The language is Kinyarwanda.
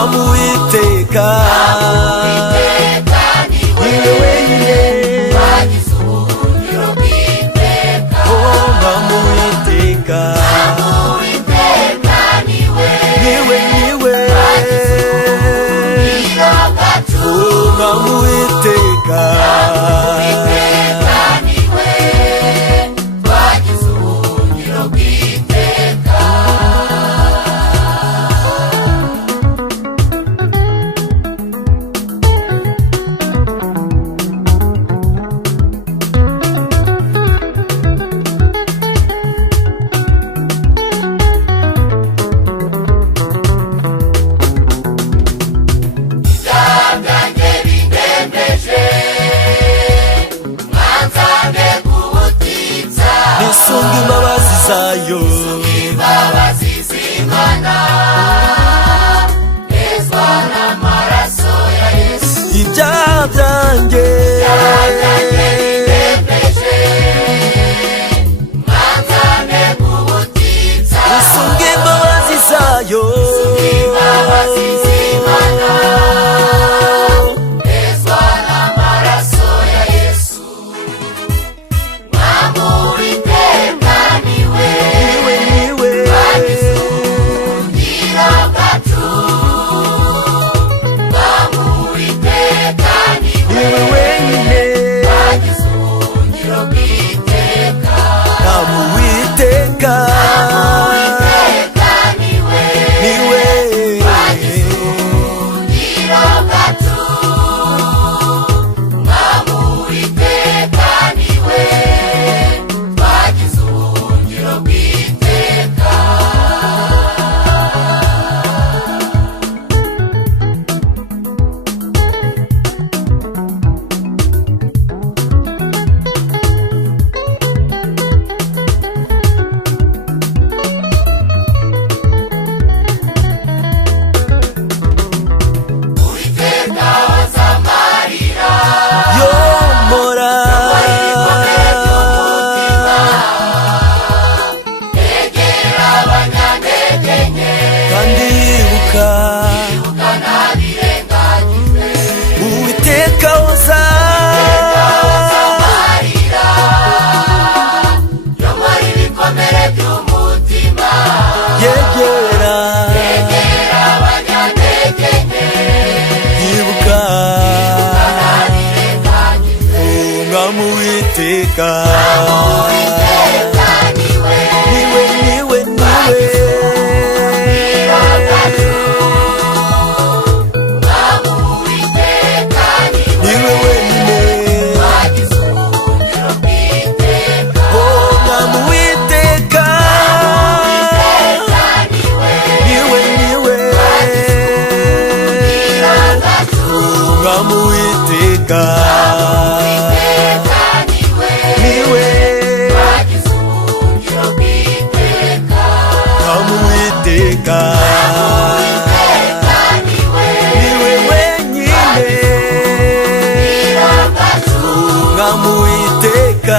Uwiteka niwe wenyine wagize ubuhungiro bw'iteka. Mwami Uwiteka niwe wagize ubuhungiro bwacu. Mwami Uwiteka niwe wagize ubuhungiro bw'iteka. Nisunga imbabazi zayo, imbabazi z'Imana, nezwa n'amaraso ya Yesu. Ibyaha byanjye bindembeje, mwanzane kubutitsa. Nisunga imbabazi zayo, imbabazi z'Imana, nezwa n'amaraso ya Yesu. Mwami Uwiteka niwe wagize ubuhungiro bwacu. Mwami Uwiteka niwe wenyine wagize ubuhungiro bw'iteka. Mwami Uwiteka niwe wagize ubuhungiro bwacu. Mwami Uwiteka niwe wagize ubuhungiro bw'iteka. Uwiteka woza amarira, yomora ibikomere by'umutima, egera abanyantege nke, kandi yibuka ntabirengagije. Uwiteka woza amarira, yomora ibikomere by'umutima, yegera abanyantege nke, yibuka ntabirengagije. Mwami Uwiteka niwe wagize ubuhungiro bwacu. Mwami Uwiteka niwe wenyine wagize ubuhungiro bw'iteka. Mwami Uwiteka niwe wagize ubuhungiro bwacu. Mwami Uwiteka niwe wagize ubuhungiro bw'iteka. Mwami Uwiteka niwe wenyine. Mwami Uwiteka